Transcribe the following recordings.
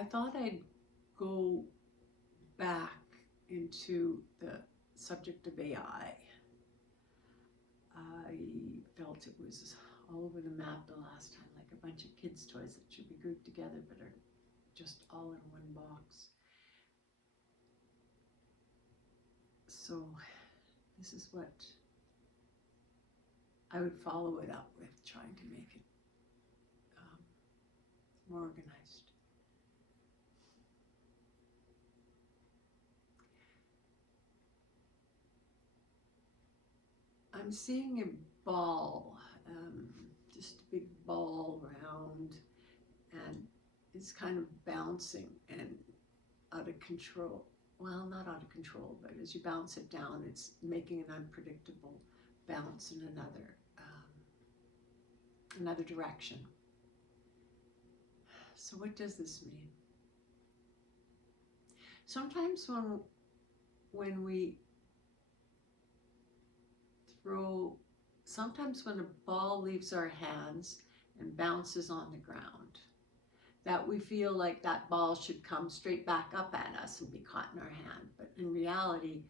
I thought I'd go back into the subject of AI. I felt it was all over the map the last time, like a bunch of kids' toys that should be grouped together but are just all in one box. So this is what I would follow it up with, trying to make it more organized. I'm seeing a ball, just a big ball round, and it's kind of bouncing and out of control. Well, not out of control, but as you bounce it down, it's making an unpredictable bounce in another direction. So what does this mean? Sometimes when we throw, sometimes when a ball leaves our hands and bounces on the ground, that we feel like that ball should come straight back up at us and be caught in our hand. But in reality,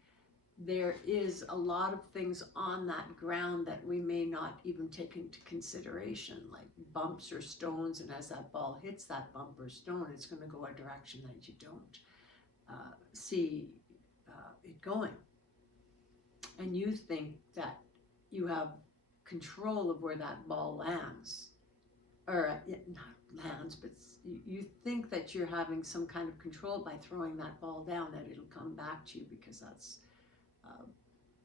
there is a lot of things on that ground that we may not even take into consideration, like bumps or stones, and as that ball hits that bump or stone, it's going to go a direction that you don't see it going. And you think that you have control of where that ball lands, or not lands, but you think that you're having some kind of control by throwing that ball down, that it'll come back to you because that's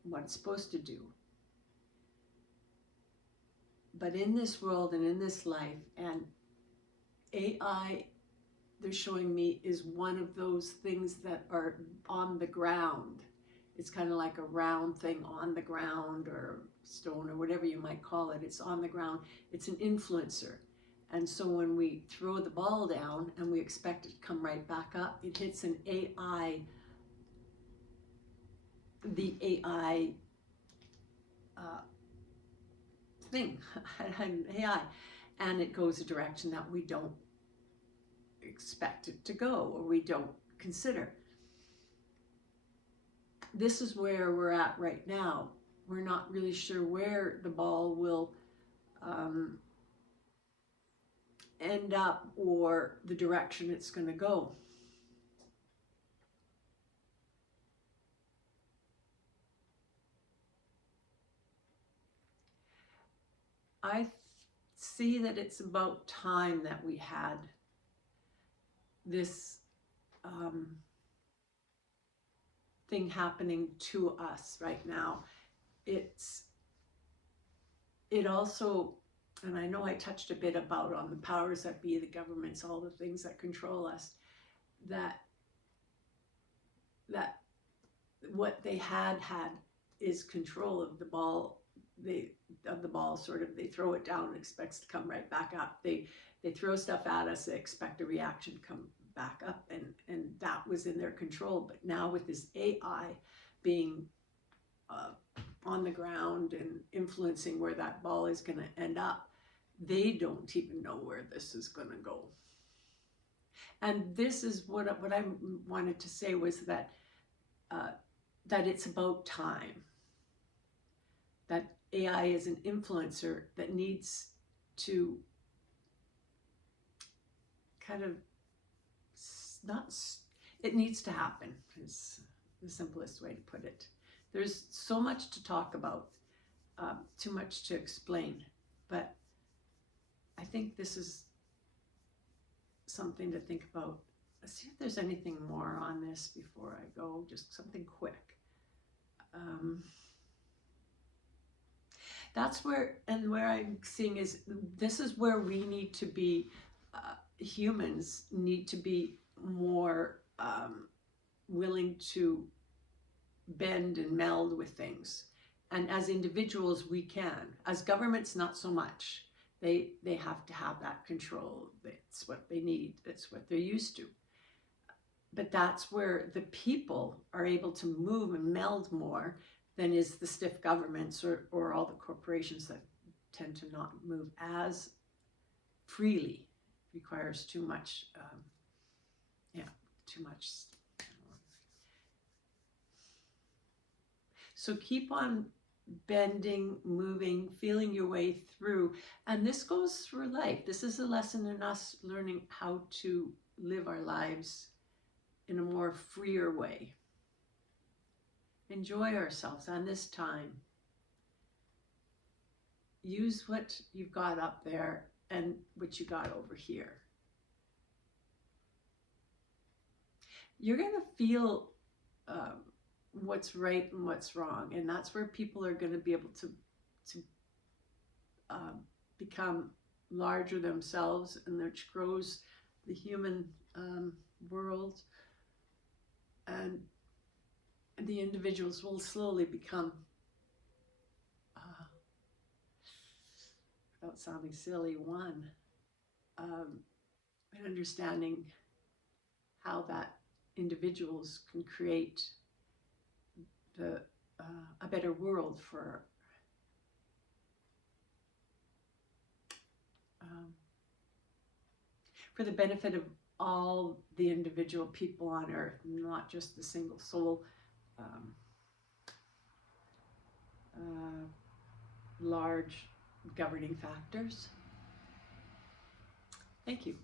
what it's supposed to do. But in this world and in this life, and AI, they're showing me, is one of those things that are on the ground. It's kind of like a round thing on the ground, or stone, or whatever you might call it. It's on the ground. It's an influencer. And so when we throw the ball down and we expect it to come right back up, it hits an AI, the AI thing, AI, and it goes a direction that we don't expect it to go, or we don't consider. This is where we're at right now. We're not really sure where the ball will end up, or the direction it's going to go. I see that it's about time that we had this thing happening to us right now. It also, and I know I touched a bit about on the powers that be, the governments, all the things that control us, that what they had is control of the ball. They throw it down and expects to come right back up. They throw stuff at us, they expect a reaction to come back up, and that was in their control. But now with this AI being on the ground and influencing where that ball is going to end up, they don't even know where this is going to go. And this is what I wanted to say, was that that it's about time. That AI is an influencer that needs to kind of it needs to happen, is the simplest way to put it. There's so much to talk about, too much to explain, but I think this is something to think about. Let's see if there's anything more on this before I go, just something quick. That's where I'm seeing is, this is where we need to be, humans need to be more willing to bend and meld with things. And as individuals, we can. As governments, not so much. They have to have that control. It's what they need. It's what they're used to. But that's where the people are able to move and meld more than is the stiff governments or all the corporations that tend to not move as freely. Requires too much too much. So keep on bending, moving, feeling your way through. And this goes through life. This is a lesson in us learning how to live our lives in a more freer way. Enjoy ourselves on this time. Use what you've got up there and what you got over here. You're going to feel what's right and what's wrong, and that's where people are going to be able to become larger themselves, and which grows the human world, and the individuals will slowly become, without sounding silly, one, and understanding how that individuals can create a better world for the benefit of all the individual people on earth, not just the single soul large governing factors. Thank you.